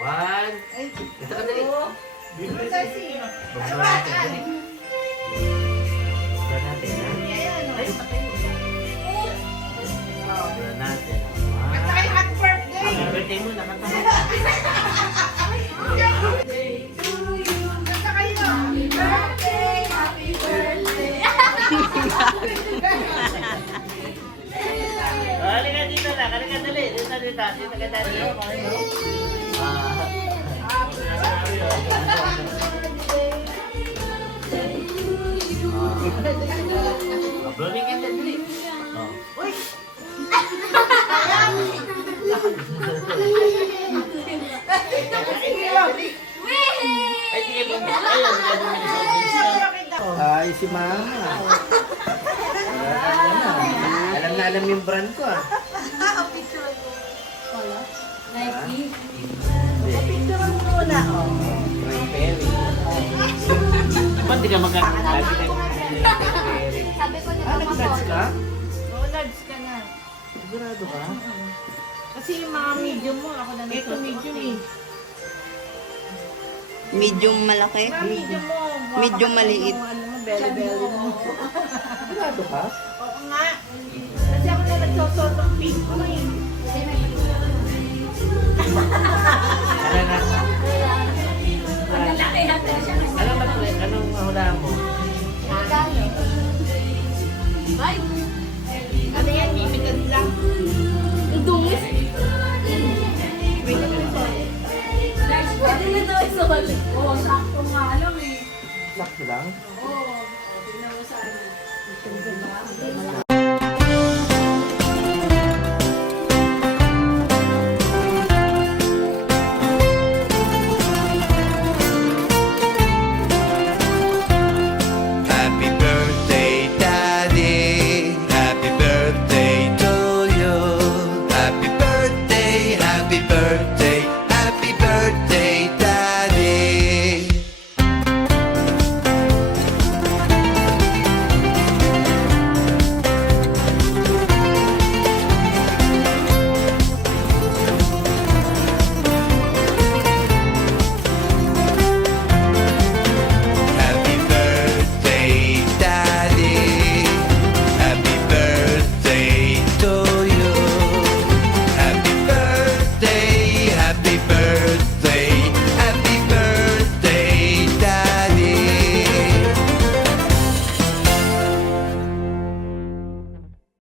One. Ito ka dali. Bublo natin, dali. Bublo natin, ha? Ay, patay mo. Bublo natin. Happy birthday! Happy birthday mo, nakatawa. Halika dito na, halika dali. Dito ka dali. Bloning ka dali. Uy! Ay, sige po. Ay, si Mama. Alam na alam yung brand ko, ah. Nike. Picturean mo muna, oh. Raspberry. Ba't di ka magkakasabi ng Raspberry? Sabi ko nito Nag-nuts ka? Oo, large ka na. Sigurado ka? Kasi yung mga medium mo, ako na nito. Ito medium eh. Medium malaki. Mga medium mo. Medium maliit. Ano mo, belly-belly mo. Sigurado ka? Oo nga. Kasi ako na nagsosot ng pink mo eh. Alam na. Malaki natin siya. Alam mo, anong hula mo? Magkano? Ay! Ano yan, limited lang. Ang dungis. Next, pwede na daw sa balik. Oo, sakto nga lang eh. Sakto lang? Oo, tingnan mo sa ano.